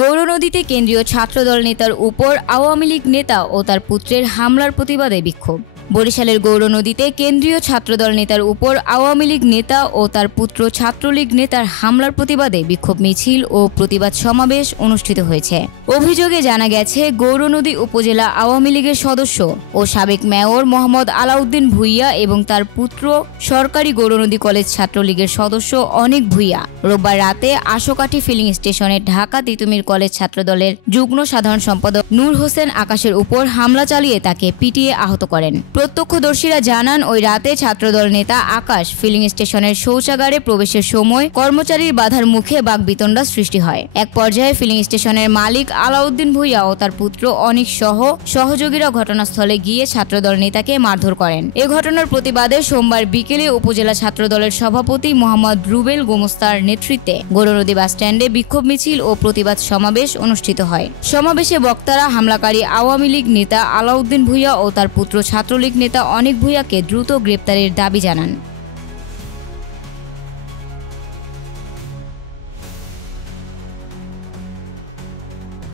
গৌরনদীতে কেন্দ্রীয় ছাত্রদল নেতার উপর আওয়ামী লীগ নেতা ও তার পুত্রের হামলার প্রতিবাদে বিক্ষোভ। বরিশালের গৌরনদীতে কেন্দ্রীয় ছাত্রদল নেতার উপর আওয়ামী লীগ নেতা ও তার পুত্র ছাত্রলীগ নেতার হামলার প্রতিবাদে বিক্ষোভ মিছিল ও প্রতিবাদ সমাবেশ অনুষ্ঠিত হয়েছে। অভিযোগে জানা গেছে, গৌরনদী উপজেলা আওয়ামী লীগের সদস্য ও সাবেক মেয়র মোহাম্মদ আলাউদ্দিন ভূঁইয়া এবং তার পুত্র সরকারি গৌরনদী কলেজ ছাত্রলীগের সদস্য অনেক ভূঁইয়া রোববার রাতে আশোকাঠি ফিলিং স্টেশনে ঢাকা তিতুমির কলেজ ছাত্রদলের যুগ্ম সাধারণ সম্পাদক নূর হোসেন আকাশের উপর হামলা চালিয়ে তাকে পিটিয়ে আহত করেন। প্রত্যক্ষদর্শীরা জানান, ওই রাতে ছাত্রদল নেতা আকাশ ফিলিং স্টেশনের শৌচাগারে প্রবেশের সময় কর্মচারীর বাধার মুখে বাকবিতণ্ডা সৃষ্টি হয়। এক পর্যায়ে ফিলিং স্টেশনের মালিক আলাউদ্দিন ভূঁইয়া ও তার পুত্র অনিক সহ সহযোগীরা ঘটনাস্থলে গিয়ে ছাত্রদল নেতাকে মারধর করেন। এ ঘটনার প্রতিবাদে সোমবার বিকেলে উপজেলা ছাত্রদলের সভাপতি মোহাম্মদ রুবেল গোমস্তার নেতৃত্বে গৌরনদী বাসস্ট্যান্ডে বিক্ষোভ মিছিল ও প্রতিবাদ সমাবেশ অনুষ্ঠিত হয়। সমাবেশে বক্তারা হামলাকারী আওয়ামী লীগ নেতা আলাউদ্দিন ভূঁইয়া ও তার পুত্র ছাত্রলীগ নেতা অনেক ভূঁইয়াকে দ্রুত গ্রেপ্তারের দাবি জানান।